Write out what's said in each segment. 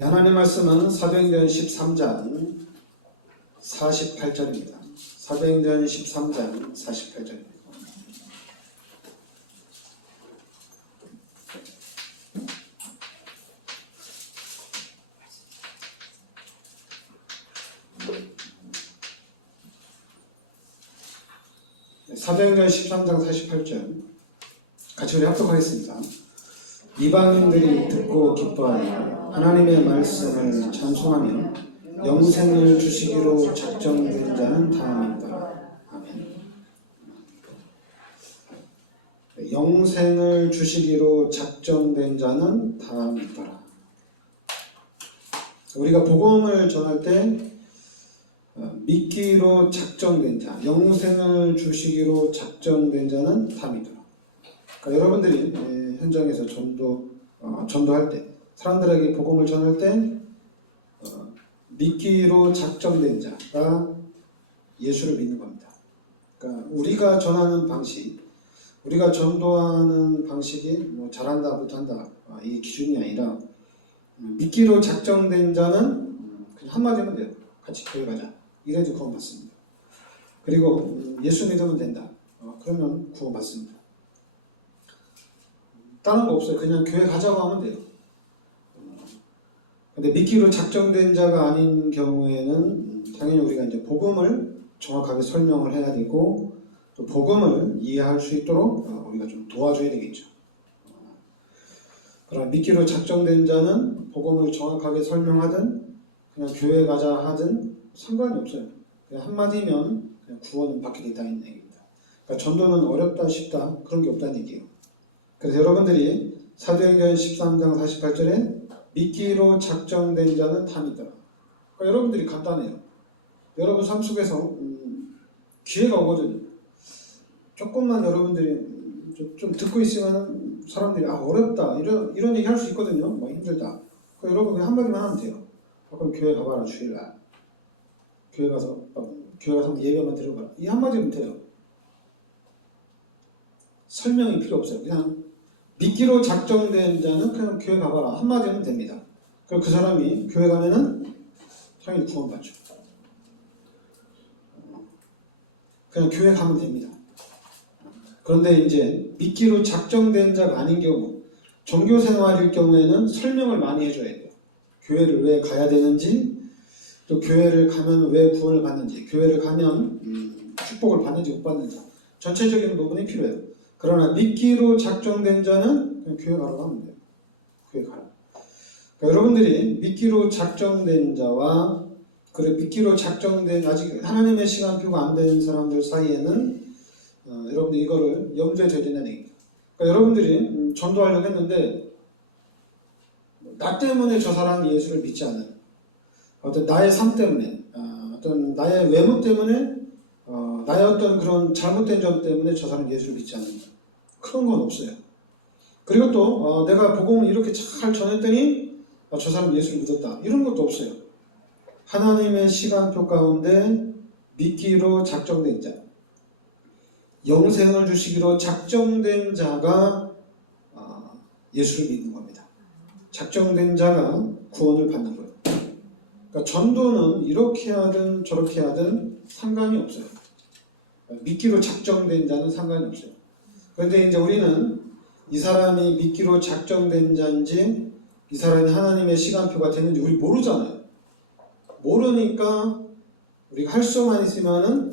하나님 말씀은 사도행전 13장 48절입니다. 사도행전 13장 48절입니다. 사도행전 13장 48절 같이 우리 합독하겠습니다. 이방인들이 듣고 기뻐하여 하나님의 말씀을 찬송하며 영생을 주시기로 작정된 자는 다 믿더라. 아멘. 영생을 주시기로 작정된 자는 다 믿더라. 우리가 복음을 전할 때 믿기로 작정된 자, 영생을 주시기로 작정된 자는 다 믿더라. 그러니까 여러분들이 현장에서 전도할 때, 사람들에게 복음을 전할 때 믿기로 작정된 자가 예수를 믿는 겁니다. 그러니까 우리가 전하는 방식, 우리가 전도하는 방식이 잘한다 못한다 이 기준이 아니라 믿기로 작정된 자는 그냥 한마디면 돼요. 같이 교회 가자. 이래도 구원받습니다. 그리고 예수 믿으면 된다. 그러면 구원받습니다. 다른 거 없어요. 그냥 교회 가자고 하면 돼요. 근데 믿기로 작정된 자가 아닌 경우에는 당연히 우리가 이제 복음을 정확하게 설명을 해야 되고 또 복음을 이해할 수 있도록 우리가 좀 도와줘야 되겠죠. 그러나 믿기로 작정된 자는 복음을 정확하게 설명하든 그냥 교회 가자 하든 상관이 없어요. 그냥 한마디면 그냥 구원은 받게 됐다는 얘기입니다. 그러니까 전도는 어렵다 쉽다 그런 게 없다는 얘기예요. 그래서 여러분들이 사도행전 13장 48절에 믿기로 작정된 자는 다 믿더라. 그러니까 여러분들이 간단해요. 여러분 삶 속에서 기회가 오거든요. 조금만 여러분들이 좀 듣고 있으면 사람들이 어렵다 이런 얘기 할 수 있거든요. 힘들다. 그러니까 여러분 그냥 한마디만 하면 돼요. 그럼 교회 가봐라 주일날. 교회 가서 예배만 드려봐라. 이 한마디면 돼요. 설명이 필요 없어요. 그냥 믿기로 작정된 자는 그냥 교회 가봐라. 한마디면 됩니다. 그럼 그 사람이 교회 가면은 당연히 구원받죠. 그냥 교회 가면 됩니다. 그런데 이제 믿기로 작정된 자가 아닌 경우, 종교 생활일 경우에는 설명을 많이 해줘야 돼요. 교회를 왜 가야 되는지, 또 교회를 가면 왜 구원을 받는지, 교회를 가면 축복을 받는지 못 받는지 전체적인 부분이 필요해요. 그러나 믿기로 작정된 자는 그냥 교회 가라고 하면 돼요. 교회 가라. 그러니까 여러분들이 믿기로 작정된 자와 그리고 믿기로 작정된 아직 하나님의 시간표가 안 된 사람들 사이에는 여러분들 이거를 염두에 둬야 된다는 얘기입니다. 그러니까 여러분들이 전도하려고 했는데 나 때문에 저 사람이 예수를 믿지 않는 어떤 나의 삶 때문에 어떤 나의 외모 때문에 나의 어떤 그런 잘못된 점 때문에 저 사람이 예수를 믿지 않는다. 그런 건 없어요. 그리고 또 내가 복음을 이렇게 잘 전했더니 저 사람 예수를 믿었다. 이런 것도 없어요. 하나님의 시간표 가운데 믿기로 작정된 자, 영생을 주시기로 작정된 자가 예수를 믿는 겁니다. 작정된 자가 구원을 받는 거예요. 그러니까 전도는 이렇게 하든 저렇게 하든 상관이 없어요. 믿기로 작정된 자는 상관이 없어요. 그런데 이제 우리는 이 사람이 믿기로 작정된 자인지 이 사람이 하나님의 시간표가 되는지 우리 모르잖아요. 모르니까 우리가 할 수만 있으면은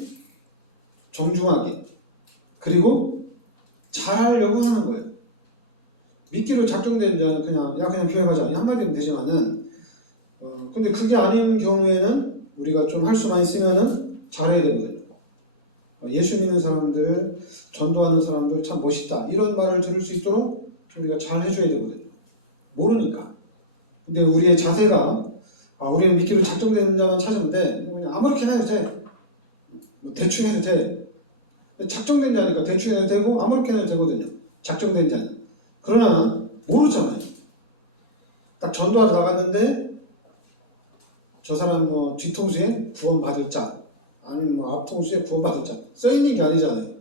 정중하게 그리고 잘하려고 하는 거예요. 믿기로 작정된 자는 그냥 교회 가자 한마디면 되지만은 근데 그게 아닌 경우에는 우리가 좀 할 수만 있으면은 잘해야 되거든요. 예수 믿는 사람들, 전도하는 사람들 참 멋있다. 이런 말을 들을 수 있도록 우리가 잘 해줘야 되거든요. 모르니까. 근데 우리의 자세가 우리는 믿기로 작정된 자만 찾으면 돼. 그냥 아무렇게나 해도 돼. 대충 해도 돼. 작정된 자니까 대충 해도 되고 아무렇게나 해도 되거든요. 작정된 자는. 그러나 모르잖아요. 딱 전도하러 나갔는데 저 사람 뒤통수에 구원받을 자 아니면 앞통수에 구원받을 자 써있는 게 아니잖아요.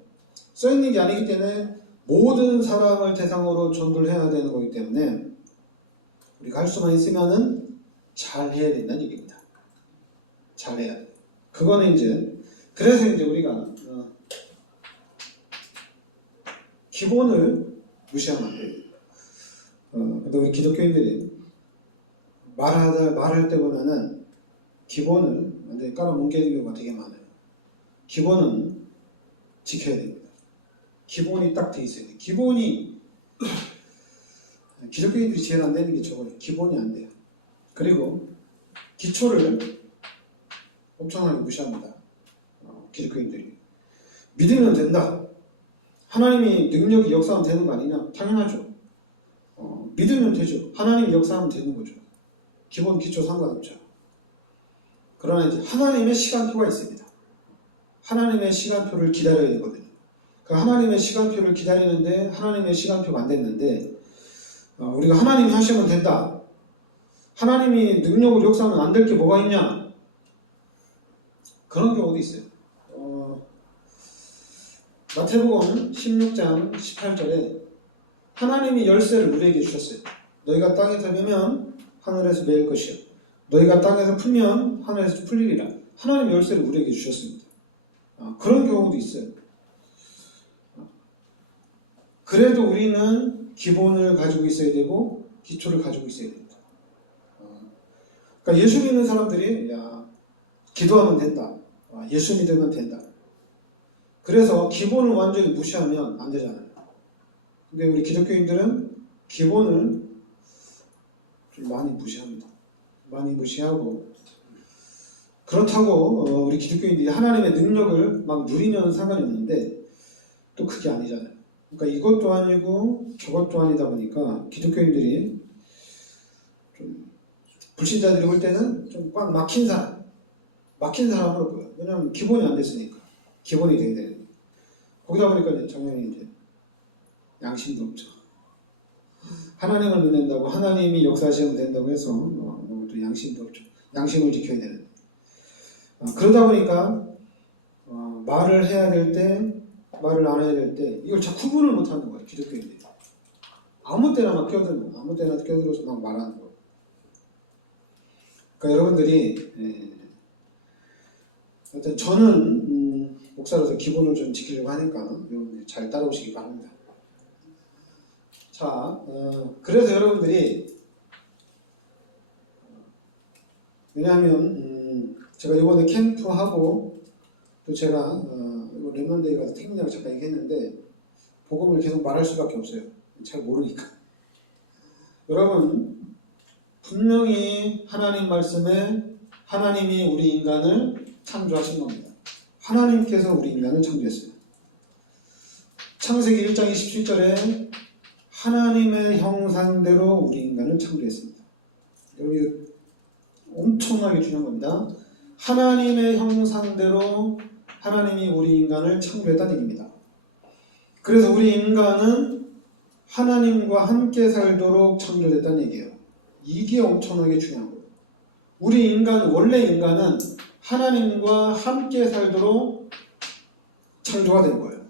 써있는 게 아니기 때문에 모든 사람을 대상으로 전도를 해야 되는 거기 때문에 우리가 할 수만 있으면은 잘 해야 된다는 얘기입니다. 잘 해야 돼. 그거는 이제 그래서 이제 우리가 기본을 무시하면 안 돼요. 근데 우리 기독교인들이 말할 때 보면은 기본을 완전히 깔아뭉개는 경우가 되게 많아요. 기본은 지켜야 됩니다. 기본이 딱 돼 있어야 돼요. 기본이 기독교인들이 제일 안 되는 게 저거예요. 기본이 안 돼요. 그리고 기초를 엄청나게 무시합니다. 기독교인들이 믿으면 된다. 하나님이 능력이 역사하면 되는 거 아니냐? 당연하죠. 믿으면 되죠. 하나님이 역사하면 되는 거죠. 기본 기초 상관없죠. 그러나 이제 하나님의 시간표가 있습니다. 하나님의 시간표를 기다려야 되거든요. 그 하나님의 시간표를 기다리는데 하나님의 시간표가 안 됐는데 우리가 하나님이 하시면 된다. 하나님이 능력을 역사하면 안 될 게 뭐가 있냐? 그런 경우도 있어요. 마태복음 16장 18절에 하나님이 열쇠를 우리에게 주셨어요. 너희가 땅에서 매면 하늘에서 매일 것이요. 너희가 땅에서 풀면 하늘에서 풀리리라. 하나님 열쇠를 우리에게 주셨습니다. 그런 경우도 있어요. 그래도 우리는 기본을 가지고 있어야 되고 기초를 가지고 있어야 됩니다. 그러니까 예수 믿는 사람들이 기도하면 된다. 예수 믿으면 된다. 그래서 기본을 완전히 무시하면 안 되잖아요. 근데 우리 기독교인들은 기본을 좀 많이 무시합니다. 많이 무시하고 그렇다고 우리 기독교인들이 하나님의 능력을 막 누리면 상관이 없는데 또 그게 아니잖아요. 그러니까 이것도 아니고 저것도 아니다 보니까 기독교인들이 좀 불신자들이 올 때는 좀 꽉 막힌 사람으로 보여요. 왜냐하면 기본이 안 됐으니까. 기본이 돼야 되는데 거기다 보니까 정형이 이제 양심도 없죠. 하나님을 믿는다고 하나님이 역사하시면 된다고 해서 또 양심도 없죠. 양심을 지켜야 되는데 그러다 보니까 말을 해야 될 때 말을 안 해야 될 때 이걸 자꾸 구분을 못하는 거예요. 기독교인들이 아무 때나 막 끼어들고 아무 때나 끼어들어서 막 말하는 거예요. 그러니까 여러분들이 하여튼 저는 목사로서 기본을 좀 지키려고 하니까 여러분들이 잘 따라오시기 바랍니다. 자, 그래서 여러분들이 왜냐하면 제가 이번에 캠프하고 또 제가 랩런데이 가서 태민이하고 잠깐 얘기했는데 복음을 계속 말할 수밖에 없어요. 잘 모르니까. 여러분 분명히 하나님 말씀에 하나님이 우리 인간을 창조하신 겁니다. 하나님께서 우리 인간을 창조했어요. 창세기 1장 27절에 하나님의 형상대로 우리 인간을 창조했습니다. 여러분 엄청나게 중요한 겁니다. 하나님의 형상대로 하나님이 우리 인간을 창조했다는 얘기입니다. 그래서 우리 인간은 하나님과 함께 살도록 창조됐다는 얘기예요. 이게 엄청나게 중요한 거예요. 우리 인간, 원래 인간은 하나님과 함께 살도록 창조가 된 거예요.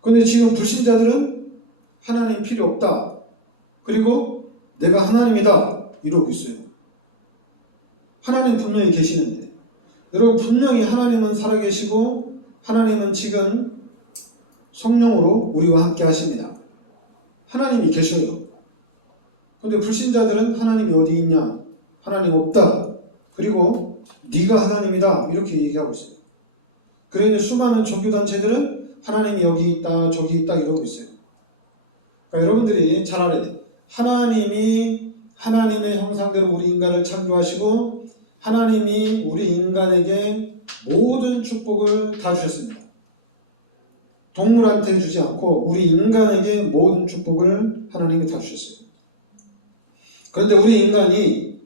그런데 지금 불신자들은 하나님 필요 없다. 그리고 내가 하나님이다. 이러고 있어요. 하나님 분명히 계시는데 여러분 분명히 하나님은 살아계시고 하나님은 지금 성령으로 우리와 함께 하십니다. 하나님이 계셔요. 그런데 불신자들은 하나님이 어디 있냐? 하나님 없다. 그리고 네가 하나님이다. 이렇게 얘기하고 있어요. 그래서 수많은 종교단체들은 하나님이 여기 있다 저기 있다 이러고 있어요. 그러니까 여러분들이 잘 알아야 돼요. 하나님이 하나님의 형상대로 우리 인간을 창조하시고 하나님이 우리 인간에게 모든 축복을 다 주셨습니다. 동물한테 주지 않고 우리 인간에게 모든 축복을 하나님이 다 주셨어요. 그런데 우리 인간이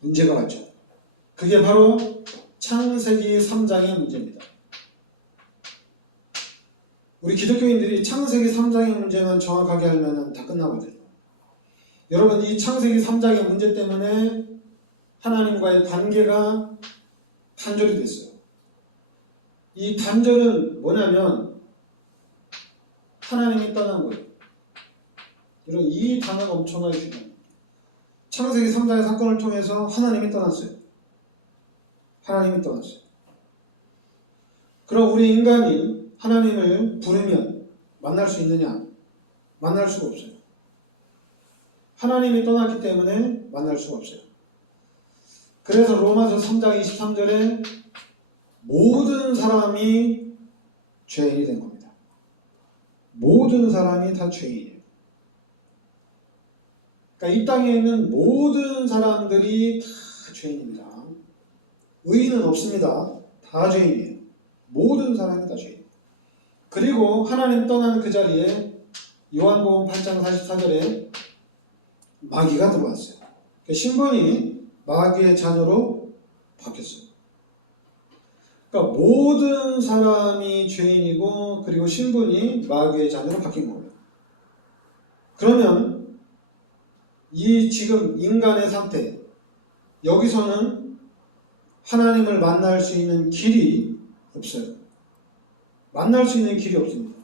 문제가 왔죠. 그게 바로 창세기 3장의 문제입니다. 우리 기독교인들이 창세기 3장의 문제만 정확하게 알면 다 끝나거든요. 여러분 이 창세기 3장의 문제 때문에 하나님과의 관계가 단절이 됐어요. 이 단절은 뭐냐면 하나님이 떠난 거예요. 여러분 이 단어가 엄청나게 중요해요. 창세기 3장의 사건을 통해서 하나님이 떠났어요. 하나님이 떠났어요. 그럼 우리 인간이 하나님을 부르면 만날 수 있느냐? 만날 수가 없어요. 하나님이 떠났기 때문에 만날 수가 없어요. 그래서 로마서 3장 23절에 모든 사람이 죄인이 된 겁니다. 모든 사람이 다 죄인이에요. 그러니까 이 땅에 있는 모든 사람들이 다 죄인입니다. 의인은 없습니다. 다 죄인이에요. 모든 사람이 다 죄인. 그리고 하나님 떠난 그 자리에 요한복음 8장 44절에 마귀가 들어왔어요. 신분이 마귀의 자녀로 바뀌었어요. 그러니까 모든 사람이 죄인이고 그리고 신분이 마귀의 자녀로 바뀐 거예요. 그러면 이 지금 인간의 상태, 여기서는 하나님을 만날 수 있는 길이 없어요. 만날 수 있는 길이 없습니다.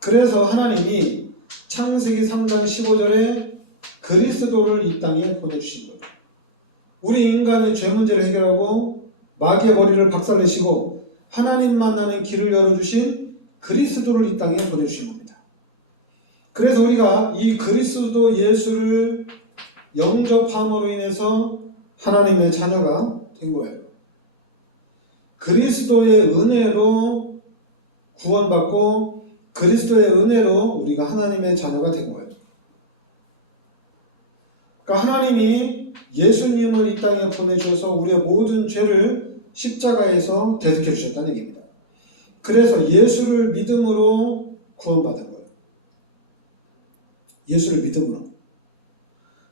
그래서 하나님이 창세기 3장 15절에 그리스도를 이 땅에 보내주신 거예요. 우리 인간의 죄 문제를 해결하고 마귀의 머리를 박살내시고 하나님 만나는 길을 열어주신 그리스도를 이 땅에 보내주신 겁니다. 그래서 우리가 이 그리스도 예수를 영접함으로 인해서 하나님의 자녀가 된 거예요. 그리스도의 은혜로 구원받고 그리스도의 은혜로 우리가 하나님의 자녀가 된 거예요. 그러니까 하나님이 예수님을 이 땅에 보내주셔서 우리의 모든 죄를 십자가에서 대속해 주셨다는 얘기입니다. 그래서 예수를 믿음으로 구원받은 거예요. 예수를 믿음으로.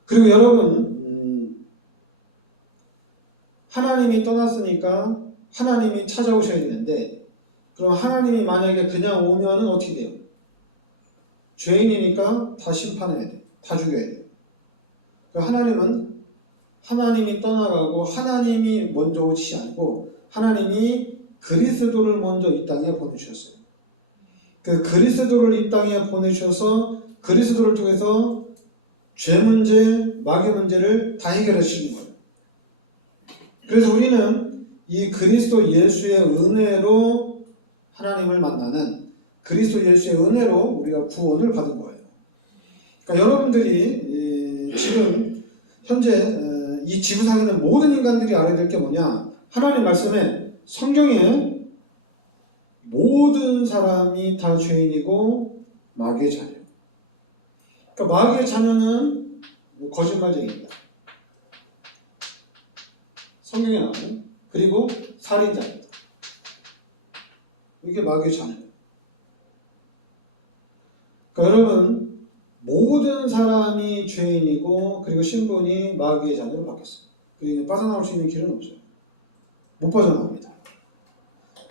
그리고 여러분, 하나님이 떠났으니까 하나님이 찾아오셔야 되는데, 그럼 하나님이 만약에 그냥 오면은 어떻게 돼요? 죄인이니까 다 심판해야 돼요. 다 죽여야 돼요. 하나님은 하나님이 떠나가고 하나님이 먼저 오시지 않고 하나님이 그리스도를 먼저 이 땅에 보내주셨어요. 그 그리스도를 이 땅에 보내주셔서 그리스도를 통해서 죄 문제, 마귀 문제를 다 해결하시는 거예요. 그래서 우리는 이 그리스도 예수의 은혜로 하나님을 만나는 그리스도 예수의 은혜로 우리가 구원을 받은 거예요. 그러니까 여러분들이 지금 현재 이 지구상에 있는 모든 인간들이 알아야 될 게 뭐냐? 하나님 말씀에 성경에 모든 사람이 다 죄인이고 마귀의 자녀예요. 그러니까 마귀의 자녀는 거짓말쟁이입니다. 성경에 나오는. 그리고 살인자입니다. 이게 마귀의 자녀예요. 그러니까 여러분, 모든 사람이 죄인이고 그리고 신분이 마귀의 자녀로 바뀌었어요. 그리고 빠져나올 수 있는 길은 없어요. 못 빠져나옵니다.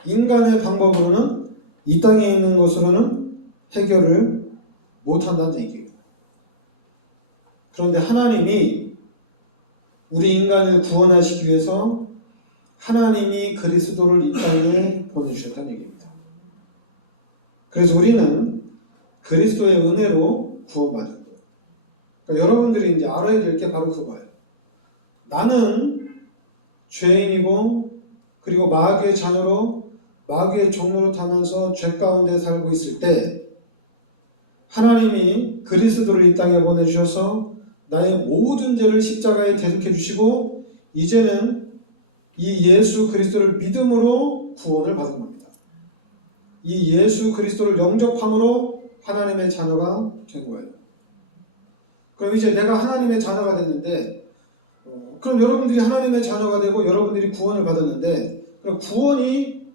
인간의 방법으로는 이 땅에 있는 것으로는 해결을 못한다는 얘기예요. 그런데 하나님이 우리 인간을 구원하시기 위해서 하나님이 그리스도를 이 땅에 보내주셨다는 얘기입니다. 그래서 우리는 그리스도의 은혜로 구원받은 거예요. 그러니까 여러분들이 이제 알아야 될 게 바로 그거예요. 나는 죄인이고 그리고 마귀의 자녀로 마귀의 종로로 타면서 죄 가운데 살고 있을 때 하나님이 그리스도를 이 땅에 보내주셔서 나의 모든 죄를 십자가에 대속해 주시고 이제는 이 예수 그리스도를 믿음으로 구원을 받은 겁니다. 이 예수 그리스도를 영접함으로 하나님의 자녀가 된 거예요. 그럼 이제 내가 하나님의 자녀가 됐는데 그럼 여러분들이 하나님의 자녀가 되고 여러분들이 구원을 받았는데 그럼 구원이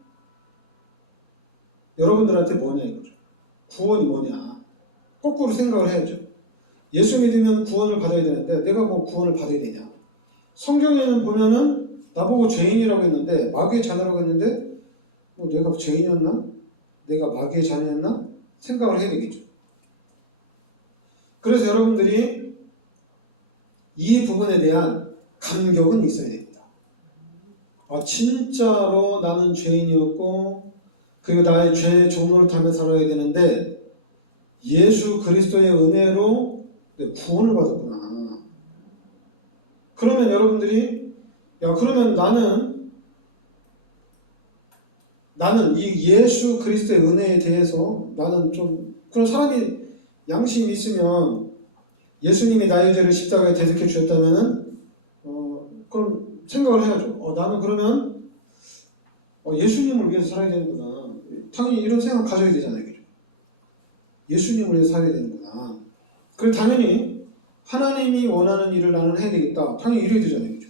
여러분들한테 뭐냐 이거죠. 구원이 뭐냐. 거꾸로 생각을 해야죠. 예수 믿으면 구원을 받아야 되는데 내가 뭐 구원을 받아야 되냐. 성경에는 보면은 나보고 죄인이라고 했는데 마귀의 자녀라고 했는데 뭐 내가 죄인이었나? 내가 마귀의 자녀였나? 생각을 해야 되겠죠. 그래서 여러분들이 이 부분에 대한 감격은 있어야 됩니다. 아, 진짜로 나는 죄인이었고 그리고 나의 죄의 종로를 타며 살아야 되는데 예수 그리스도의 은혜로 구원을 받았구나. 그러면 여러분들이 야 그러면 나는 이 예수 그리스도의 은혜에 대해서 나는 좀 그런 사람이 양심이 있으면 예수님이 나의 죄를 십자가에 대속해 주셨다면은 그럼 생각을 해야죠. 나는 그러면 예수님을 위해서 살아야 되는구나. 당연히 이런 생각 가져야 되잖아요. 그죠? 예수님을 위해서 살아야 되는구나. 그리고 당연히 하나님이 원하는 일을 나는 해야 되겠다. 당연히 이래야 되잖아요. 그죠?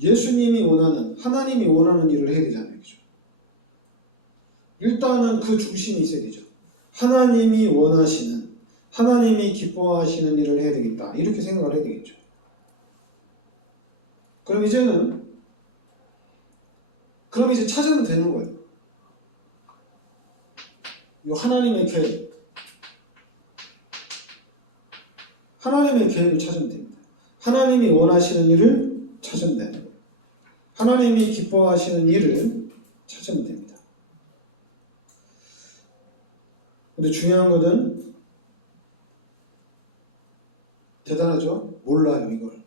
예수님이 원하는, 하나님이 원하는 일을 해야 되잖아요. 그죠? 일단은 그 중심이 있어야 되죠. 하나님이 원하시는, 하나님이 기뻐하시는 일을 해야 되겠다. 이렇게 생각을 해야 되겠죠. 그럼 이제 찾으면 되는 거예요. 이 하나님의 계획. 하나님의 계획을 찾으면 됩니다. 하나님이 원하시는 일을 찾으면 되는 거예요. 하나님이 기뻐하시는 일을 찾으면 됩니다. 근데 중요한 것은 대단하죠? 몰라요, 이걸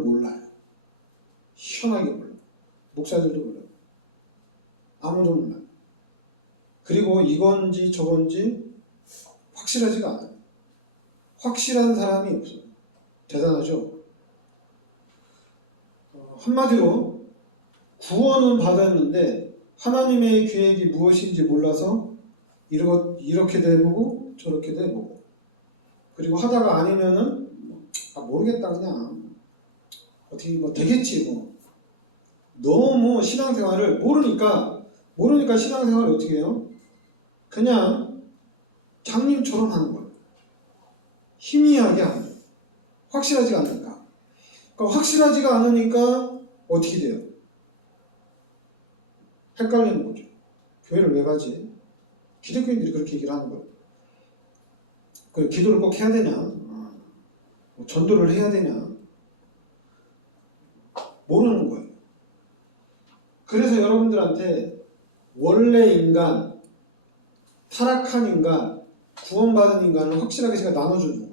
몰라요. 희한하게 몰라요. 목사들도 몰라요. 아무도 몰라요. 그리고 이건지 저건지 확실하지가 않아요. 확실한 사람이 없어요. 대단하죠? 한마디로 구원은 받았는데 하나님의 계획이 무엇인지 몰라서 이렇게도 해보고 저렇게도 해보고 그리고 하다가 아니면은 모르겠다 그냥 어떻게 되겠지 뭐. 너무 신앙생활을 모르니까 신앙생활을 어떻게 해요? 그냥 장님처럼 하는 거예요. 희미하게 하는 거예요. 확실하지가 않으니까. 그러니까 확실하지가 않으니까 어떻게 돼요? 헷갈리는 거죠. 교회를 왜 가지? 기독교인들이 그렇게 얘기를 하는 거예요. 그 기도를 꼭 해야 되냐? 전도를 해야 되냐? 모르는 거예요. 그래서 여러분들한테 원래 인간, 타락한 인간, 구원받은 인간을 확실하게 제가 나눠주는 거예요.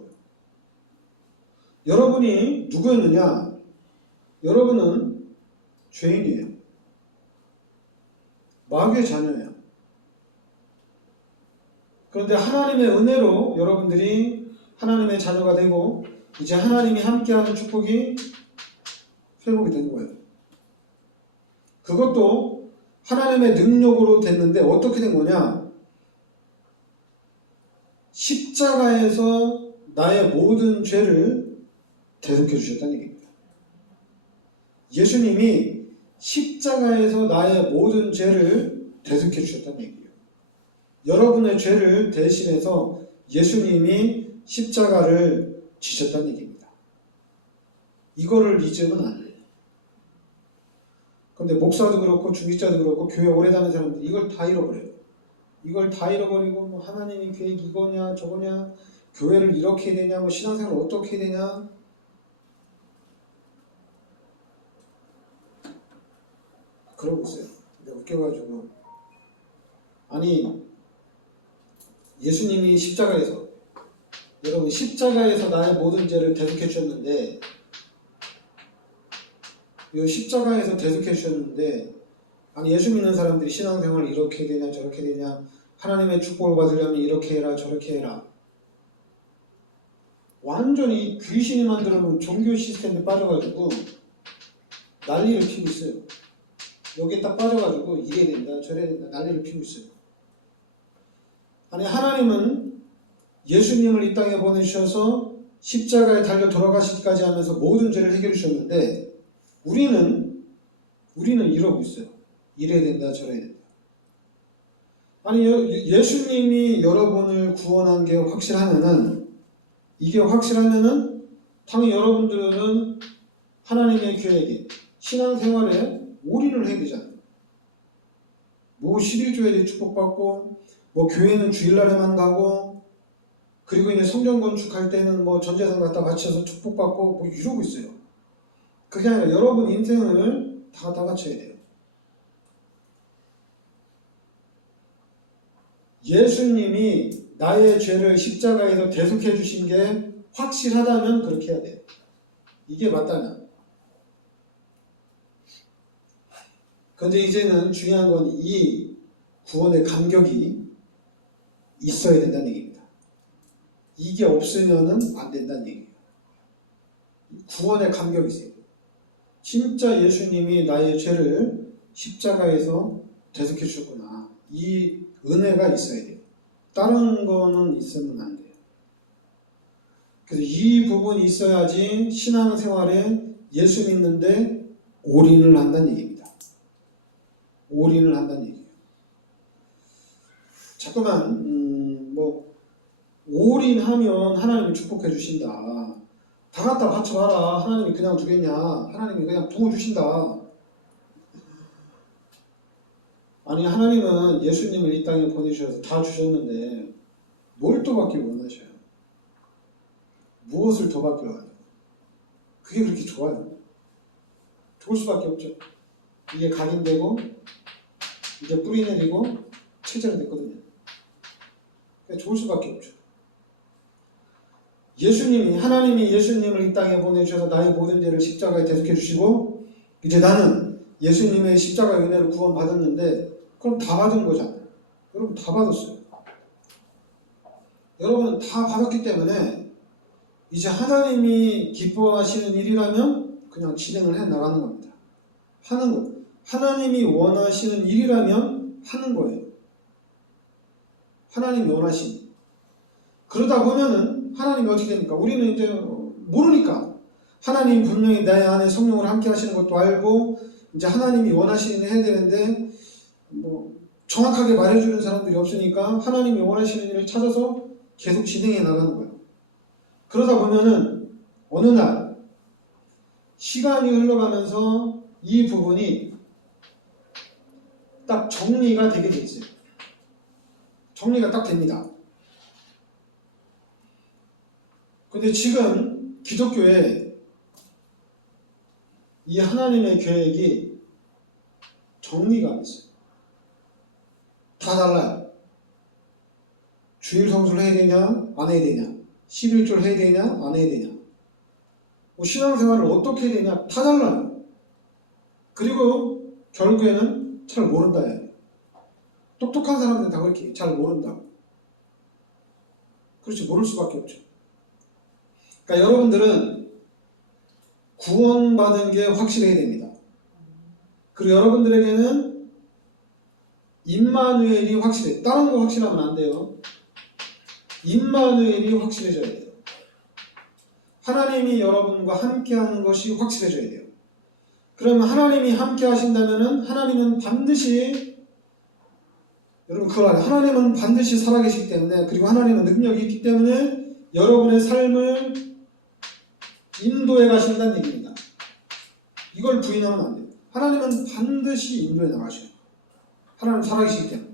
여러분이 누구였느냐? 여러분은 죄인이에요. 마귀의 자녀예요. 그런데 하나님의 은혜로 여러분들이 하나님의 자녀가 되고 이제 하나님이 함께하는 축복이 회복이 된 거예요. 그것도 하나님의 능력으로 됐는데 어떻게 된 거냐? 십자가에서 나의 모든 죄를 대속해 주셨다는 얘기입니다. 예수님이 십자가에서 나의 모든 죄를 대속해 주셨다는 얘기예요. 여러분의 죄를 대신해서 예수님이 십자가를 지셨다는 얘기입니다. 이거를 잊으면 안 돼요. 그런데 목사도 그렇고 중직자도 그렇고 교회 오래 다니는 사람들 이걸 다 잃어버려요. 이걸 다 잃어버리고 뭐 하나님의 계획 이거냐 저거냐 교회를 이렇게 해야 되냐 뭐 신앙생활 어떻게 해야 되냐 그러고 있어요. 근데 웃겨가지고 아니 예수님이 십자가에서 여러분 십자가에서 나의 모든 죄를 대속해 주셨는데 이 십자가에서 대속해 주셨는데 아니 예수 믿는 사람들이 신앙생활 이렇게 되냐 저렇게 되냐 하나님의 축복을 받으려면 이렇게 해라 저렇게 해라 완전히 귀신이 만들어 놓은 종교 시스템에 빠져가지고 난리를 피우고 있어요. 여기에 딱 빠져가지고 이래야 된다 저래야 된다 난리를 피우고 있어요. 아니 하나님은 예수님을 이 땅에 보내주셔서 십자가에 달려 돌아가시기까지 하면서 모든 죄를 해결해 주셨는데 우리는 이러고 있어요. 이래야 된다 저래야 된다. 아니 예수님이 여러분을 구원한 게 확실하면은 이게 확실하면은 당연히 여러분들은 하나님의 계획에 신앙생활에 올인을 해야 되잖아요. 뭐 11조에 축복받고 뭐 교회는 주일날에만 가고 그리고 이제 성전 건축할 때는 뭐 전재산 갖다 바쳐서 축복받고 뭐 이러고 있어요. 그게 아니라 여러분 인생을 다 바쳐야 돼요. 예수님이 나의 죄를 십자가에서 대속해 주신 게 확실하다면 그렇게 해야 돼요. 이게 맞다면. 그런데 이제는 중요한 건 이 구원의 감격이 있어야 된다는 얘기입니다. 이게 없으면은 안 된다는 얘기예요. 구원의 감격이 있어요. 진짜 예수님이 나의 죄를 십자가에서 대속해 주셨구나. 이 은혜가 있어야 돼요. 다른 거는 있으면 안 돼요. 그래서 이 부분이 있어야지 신앙생활에 예수 믿는데 올인을 한다는 얘기입니다. 올인을 한다는 얘기예요. 자꾸만 올인하면 하나님이 축복해 주신다. 다 갖다 바쳐봐라. 하나님이 그냥 두겠냐. 하나님이 그냥 부어주신다. 아니 하나님은 예수님을 이 땅에 보내주셔서 다 주셨는데 뭘 또 받길 원하셔요? 무엇을 더 받길 원해요? 그게 그렇게 좋아요? 좋을 수밖에 없죠. 이게 각인되고 이제 뿌리 내리고 체제가 됐거든요. 좋을 수밖에 없죠. 하나님이 예수님을 이 땅에 보내주셔서 나의 모든 죄를 십자가에 대속해 주시고 이제 나는 예수님의 십자가의 은혜로 구원받았는데 그럼 다 받은 거잖아요. 여러분 다 받았어요. 여러분은 다 받았기 때문에 이제 하나님이 기뻐하시는 일이라면 그냥 진행을 해 나가는 겁니다. 하는 거. 하나님이 원하시는 일이라면 하는 거예요. 하나님이 원하시는. 그러다 보면은 하나님이 어떻게 됩니까? 우리는 이제 모르니까 하나님 분명히 내 안에 성령을 함께 하시는 것도 알고 이제 하나님이 원하시는 일 해야 되는데 정확하게 말해주는 사람들이 없으니까 하나님이 원하시는 일을 찾아서 계속 진행해 나가는 거예요. 그러다 보면은 어느 날 시간이 흘러가면서 이 부분이 딱 정리가 되게 돼 있어요. 정리가 딱 됩니다. 근데 지금 기독교에 이 하나님의 계획이 정리가 안 됐어요. 다 달라요. 주일 성수를 해야 되냐, 안 해야 되냐, 11조를 해야 되냐, 안 해야 되냐, 신앙생활을 어떻게 해야 되냐, 다 달라요. 그리고 결국에는 잘 모른다예요. 똑똑한 사람들은 다 그렇게 잘 모른다고. 그렇지, 모를 수밖에 없죠. 그러니까 여러분들은 구원받은 게 확실해야 됩니다. 그리고 여러분들에게는 임마누엘이 확실해요. 다른 거 확실하면 안 돼요. 임마누엘이 확실해져야 돼요. 하나님이 여러분과 함께하는 것이 확실해져야 돼요. 그러면 하나님이 함께 하신다면 하나님은 반드시, 여러분 그걸 알아요. 하나님은 반드시 살아계시기 때문에, 그리고 하나님은 능력이 있기 때문에 여러분의 삶을 인도해 가신다는 얘기입니다. 이걸 부인하면 안 돼요. 하나님은 반드시 인도해 나가셔요. 하나님 살아계시기 때문에.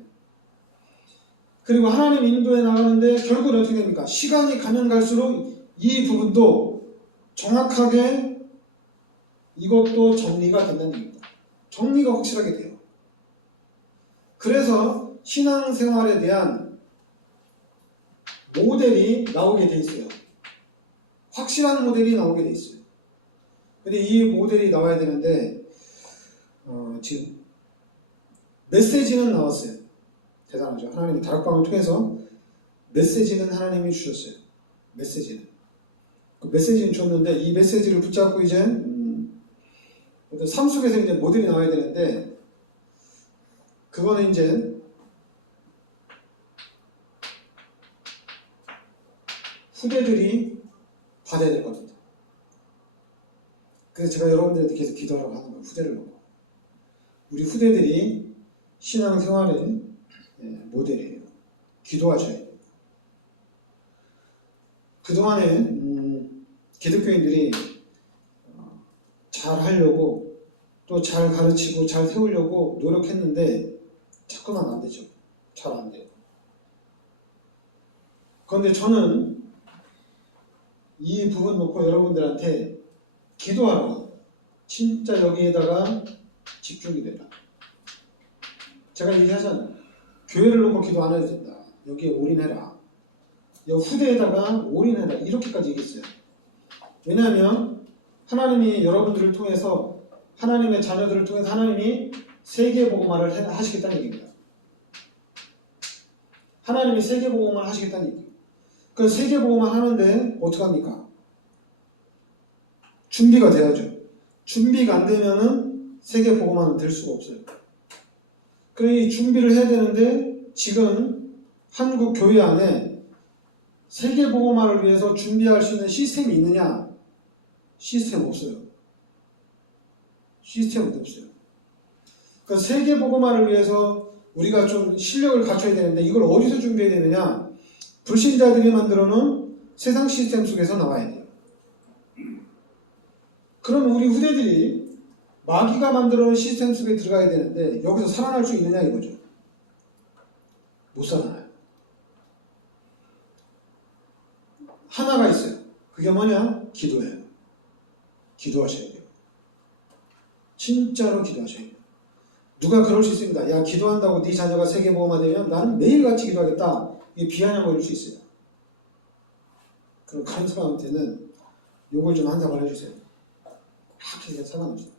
그리고 하나님 인도해 나가는데 결국은 어떻게 됩니까? 시간이 가면 갈수록 이 부분도 정확하게 이것도 정리가 된다는 얘기입니다. 정리가 확실하게 돼요. 그래서 신앙생활에 대한 모델이 나오게 돼 있어요. 확실한 모델이 나오게 돼 있어요. 근데 이 모델이 나와야 되는데 지금 메시지는 나왔어요. 대단하죠. 하나님이 다락방을 통해서 메시지는 하나님이 주셨어요. 메시지는. 그 메시지는 줬는데 이 메시지를 붙잡고 이제 삶 속에서 이제 모델이 나와야 되는데 그거는 이제 후대들이 받아야 될 겁니다. 그래서 제가 여러분들한테 계속 기도하라고 하는 거예요. 후대를 놓고. 우리 후대들이 신앙생활의 모델이에요. 기도하셔야 돼요. 그동안에 기독교인들이 잘 하려고 또 잘 가르치고 잘 세우려고 노력했는데 자꾸만 안 되죠. 잘 안 돼요. 그런데 저는 이 부분 놓고 여러분들한테 기도하라고, 진짜 여기에다가 집중이 되라. 제가 얘기하잖아요. 교회를 놓고 기도 안 해도 된다. 여기에 올인해라. 후대에다가 올인해라 이렇게까지 얘기했어요. 왜냐하면 하나님이 여러분들을 통해서 하나님의 자녀들을 통해서 하나님이 세계복음화를 하시겠다는 얘기입니다. 하나님이 세계복음화를 하시겠다는 얘기예요. 그 세계복음화 하는데 어떡합니까? 준비가 돼야죠. 준비가 안 되면은 세계복음화는 될 수가 없어요. 그러니 준비를 해야 되는데 지금 한국 교회 안에 세계복음화를 위해서 준비할 수 있는 시스템이 있느냐? 시스템 없어요. 시스템은 없어요. 그 세계복음화를 위해서 우리가 좀 실력을 갖춰야 되는데 이걸 어디서 준비해야 되느냐? 불신자들이 만들어 놓은 세상 시스템 속에서 나와야 돼요. 그럼 우리 후대들이 마귀가 만들어 놓은 시스템 속에 들어가야 되는데 여기서 살아날 수 있느냐 이거죠. 못 살아나요. 하나가 있어요. 그게 뭐냐? 기도예요. 기도하셔야 돼요. 진짜로 기도하셔야 돼요. 누가 그럴 수 있습니다. 야, 기도한다고 네 자녀가 세계보험화 되면 나는 매일같이 기도하겠다. 이게 비아냥 걸릴 수 있어요. 그럼 그런 사람한테는 욕을 좀 한 사발 해주세요. 그렇게 살아남으세요.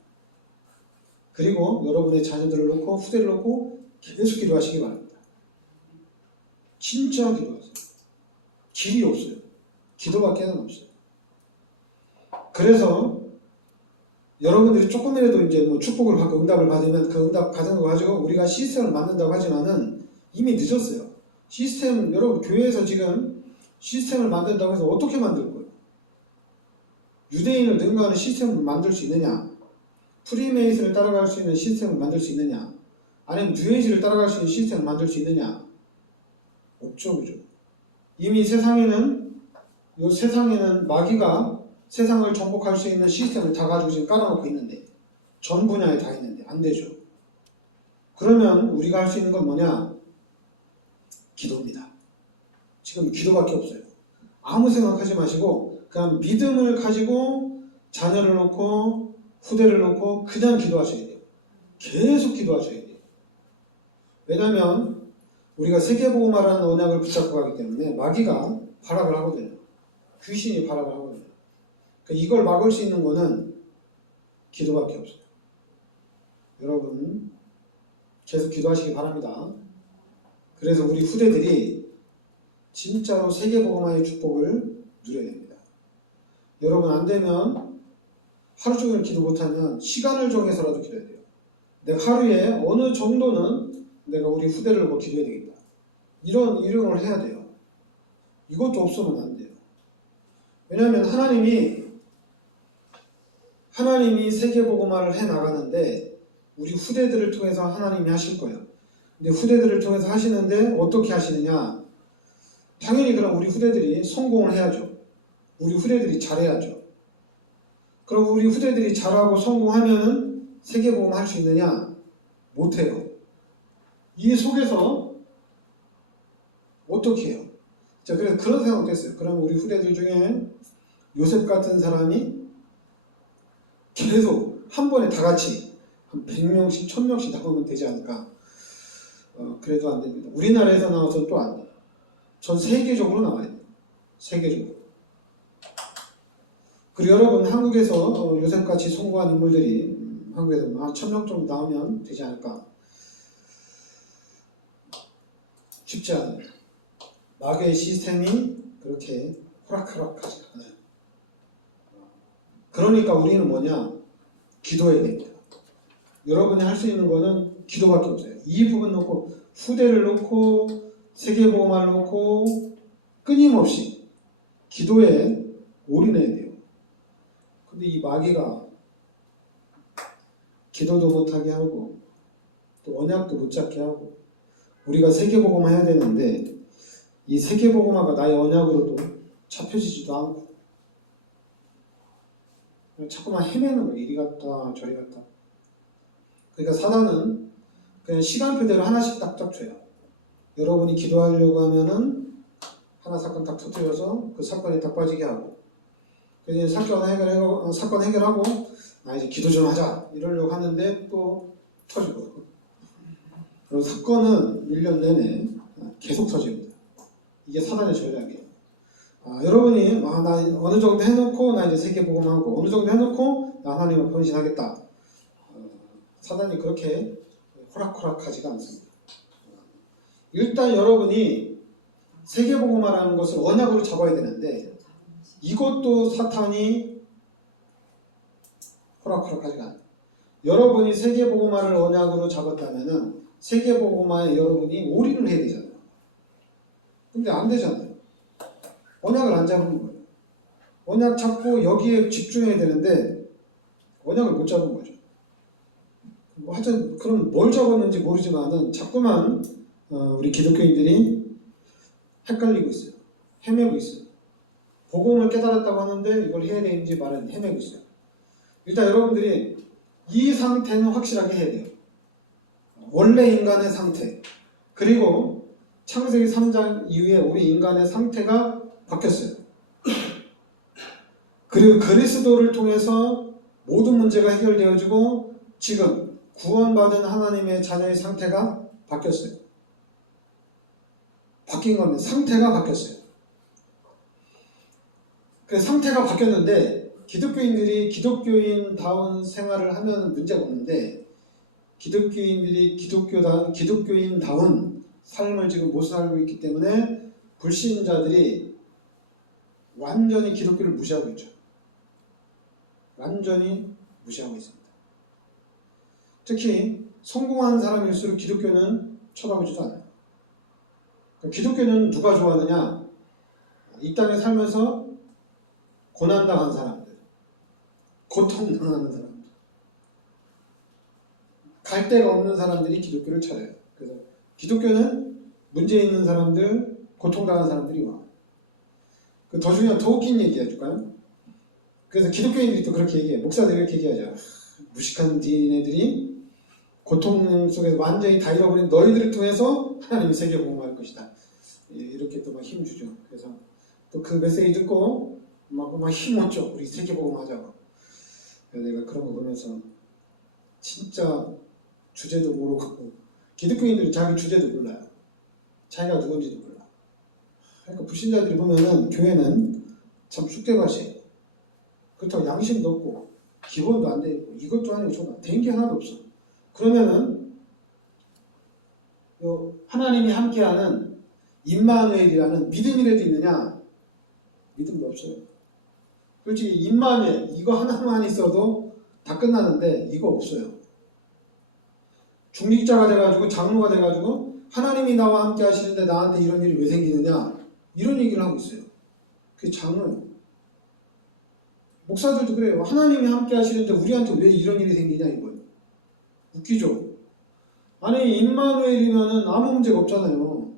그리고 여러분의 자녀들을 놓고 후대를 놓고 계속 기도하시기 바랍니다. 진짜 기도하세요. 길이 없어요. 기도밖에는 없어요. 그래서 여러분들이 조금이라도 이제 뭐 축복을 받고 응답을 받으면 그 응답 받은 거 가지고 우리가 시스템을 만든다고 하지만은 이미 늦었어요. 시스템, 여러분 교회에서 지금 시스템을 만든다고 해서 어떻게 만들 거예요? 유대인을 능가하는 시스템을 만들 수 있느냐? 프리메이슨을 따라갈 수 있는 시스템을 만들 수 있느냐? 아니면 뉴에이지를 따라갈 수 있는 시스템을 만들 수 있느냐? 없죠, 그죠? 이미 세상에는 마귀가 세상을 정복할 수 있는 시스템을 다 가지고 지금 깔아놓고 있는데 전 분야에 다 있는데 안 되죠. 그러면 우리가 할 수 있는 건 뭐냐? 기도입니다. 지금 기도밖에 없어요. 아무 생각하지 마시고 그냥 믿음을 가지고 자녀를 놓고 후대를 놓고 그냥 기도하셔야 돼요. 계속 기도하셔야 돼요. 왜냐하면 우리가 세계복음화라는 언약을 붙잡고 가기 때문에 마귀가 발악을 하거든요. 귀신이 발악을 하거든요. 그러니까 이걸 막을 수 있는 거는 기도밖에 없어요. 여러분 계속 기도하시기 바랍니다. 그래서 우리 후대들이 진짜로 세계복음화의 축복을 누려야 됩니다. 여러분 안 되면 하루 종일 기도 못하면 시간을 정해서라도 기도해야 돼요. 내가 하루에 어느 정도는 내가 우리 후대를 놓고 기도해야 되겠다. 이런 일용을 해야 돼요. 이것도 없으면 안 돼요. 왜냐하면 하나님이 세계복음화를 해나가는데 우리 후대들을 통해서 하나님이 하실 거예요. 근데 후대들을 통해서 하시는데 어떻게 하시느냐? 당연히 그럼 우리 후대들이 성공을 해야죠. 우리 후대들이 잘해야죠. 그럼 우리 후대들이 잘하고 성공하면은 세계복음화 할 수 있느냐? 못해요. 이 속에서 어떻게 해요? 자, 그래서 그런 생각도 했어요. 그럼 우리 후대들 중에 요셉 같은 사람이 계속 한 번에 다 같이 한 100명씩, 1000명씩 나오면 되지 않을까? 그래도 안 됩니다. 우리나라에서 나와서 또 안 돼요. 전 세계적으로 나와야 돼요. 세계적으로. 그리고 여러분 한국에서 요셉같이 성공한 인물들이 한국에서 한 1000명 정도 나오면 되지 않을까? 쉽지 않아요. 마귀의 시스템이 그렇게 호락호락하지 않아요. 그러니까 우리는 뭐냐? 기도해야 됩니다. 여러분이 할 수 있는 거는 기도밖에 없어요. 이 부분 놓고 후대를 놓고 세계복음화를 놓고 끊임없이 기도에 올인해야 돼요. 근데 이 마귀가 기도도 못하게 하고 또 언약도 못 잡게 하고 우리가 세계복음화 해야 되는데 이 세계복음화가 나의 언약으로도 잡혀지지도 않고 자꾸만 헤매는 거예요. 이리 갔다 저리 갔다. 그러니까 사단은 그냥 시간표대로 하나씩 딱딱 줘요. 여러분이 기도하려고 하면은 하나 사건 딱 터뜨려서 그 사건에 딱 빠지게 하고 그래서 사건 해결하고 이제 기도 좀 하자 이러려고 하는데 또 터지고 그리고 사건은 1년 내내 계속 터집니다. 이게 사단의 전략이에요. 여러분이 나 어느 정도 해놓고 나 이제 세계복음하고 어느 정도 해놓고 나 하나님을 변신하겠다. 사단이 그렇게 호락호락하지가 않습니다. 일단 여러분이 세계복음화라는 것을 언약으로 잡아야 되는데 이것도 사탄이 호락호락하지가 않아요. 여러분이 세계복음화를 언약으로 잡았다면은 세계복음화에 여러분이 올인을 해야 되잖아요. 근데 안 되잖아요. 언약을 안 잡은 거예요. 언약 잡고 여기에 집중해야 되는데 언약을 못 잡은 거죠. 하여튼 그럼 뭘 잡았는지 모르지만은 자꾸만 우리 기독교인들이 헷갈리고 있어요. 헤매고 있어요. 복음을 깨달았다고 하는데 이걸 해야 되는지 말은 헤매고 있어요. 일단 여러분들이 이 상태는 확실하게 해야 돼요. 원래 인간의 상태, 그리고 창세기 3장 이후에 우리 인간의 상태가 바뀌었어요. 그리고 그리스도를 통해서 모든 문제가 해결되어지고 지금 구원받은 하나님의 자녀의 상태가 바뀌었어요. 바뀐 겁니다. 상태가 바뀌었어요. 그 상태가 바뀌었는데 기독교인들이 기독교인다운 생활을 하면 문제가 없는데 기독교인들이 기독교인다운 삶을 지금 못 살고 있기 때문에 불신자들이 완전히 기독교를 무시하고 있죠. 완전히 무시하고 있습니다. 특히 성공한 사람일수록 기독교는 쳐다보지도 않아요. 기독교는 누가 좋아하느냐? 이 땅에 살면서 고난당한 사람들, 고통당하는 사람들, 갈 데가 없는 사람들이 기독교를 찾아요. 그래서 기독교는 문제 있는 사람들, 고통당한 사람들이 와. 더 중요한, 더 웃긴 얘기 해줄까요? 그래서 기독교인들이 또 그렇게 얘기해요. 목사들이 이렇게 얘기하죠. 무식한 니네들이 고통 속에서 완전히 다 잃어버린 너희들을 통해서 하나님이 세계 복음할 것이다. 이렇게 또 막 힘주죠. 그래서 또 그 메시지 듣고 막 힘얻죠. 우리 세계 복음하자고. 그래서 내가 그런 거 보면서 진짜 주제도 모르고 기독교인들이 자기 주제도 몰라요. 자기가 누군지도 몰라. 그러니까 불신자들이 보면은 교회는 참 쑥대밭이에요. 그렇다고 양심도 없고 기본도 안 돼 있고 이것도 아니고 저거 된 게 하나도 없어. 그러면은 하나님이 함께하는 임마누엘이라는 믿음이라도 있느냐? 믿음도 없어요. 솔직히 임마누엘 이거 하나만 있어도 다 끝나는데 이거 없어요. 중직자가 돼가지고 장로가 돼가지고 하나님이 나와 함께 하시는데 나한테 이런 일이 왜 생기느냐? 이런 얘기를 하고 있어요. 그게 장로예요. 목사들도 그래요. 하나님이 함께 하시는데 우리한테 왜 이런 일이 생기냐 이거예요. 웃기죠? 아니 임마누엘이면은 아무 문제가 없잖아요.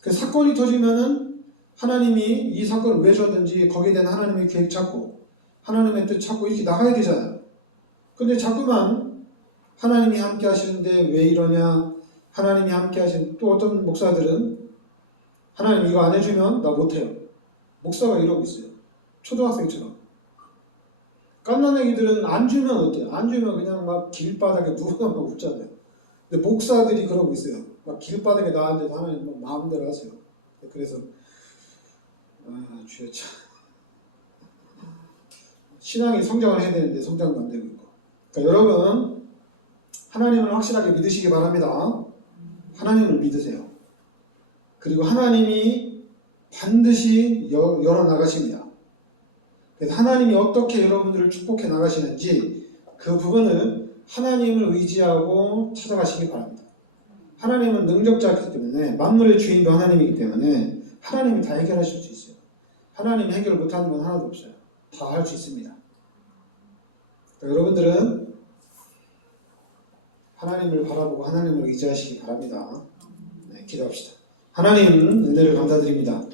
그 사건이 터지면은 하나님이 이 사건을 왜 줬는지 거기에 대한 하나님의 계획 찾고 하나님의 뜻 찾고 이렇게 나가야 되잖아요. 근데 자꾸만 하나님이 함께 하시는데 왜 이러냐? 하나님이 함께 하시는 또 어떤 목사들은 하나님 이거 안 해주면 나 못해요. 목사가 이러고 있어요. 초등학생처럼. 갓난애기들은 안 주면 어때요? 안 주면 그냥 막 길바닥에 누워서 막 웃잖아요. 근데 목사들이 그러고 있어요. 막 길바닥에 나왔는데 하나님 막 마음대로 하세요. 그래서 주여 참 신앙이 성장을 해야 되는데 성장도 안 되고 있고. 그러니까 여러분 하나님을 확실하게 믿으시기 바랍니다. 하나님을 믿으세요. 그리고 하나님이 반드시 열어나가십니다. 그래서 하나님이 어떻게 여러분들을 축복해 나가시는지 그 부분을 하나님을 의지하고 찾아가시기 바랍니다. 하나님은 능력자이기 때문에 만물의 주인도 하나님이기 때문에 하나님이 다 해결하실 수 있어요. 하나님이 해결 못하는 건 하나도 없어요. 다 할 수 있습니다. 그러니까 여러분들은 하나님을 바라보고 하나님을 의지하시기 바랍니다. 네, 기도합시다. 하나님 은혜를 감사드립니다.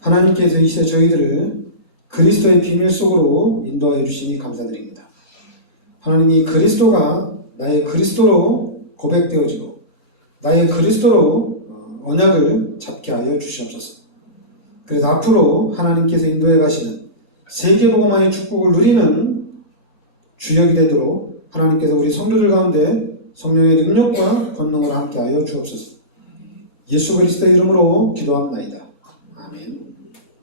하나님께서 이 시대 저희들을 그리스도의 비밀 속으로 인도하여 주시니 감사드립니다. 하나님이 그리스도가 나의 그리스도로 고백되어지고 나의 그리스도로 언약을 잡게 하여 주시옵소서. 그래서 앞으로 하나님께서 인도해 가시는 세계복음화의 축복을 누리는 주역이 되도록 하나님께서 우리 성도들 가운데 성령의 능력과 권능을 함께 하여 주옵소서. 예수 그리스도의 이름으로 기도합나이다. 아멘.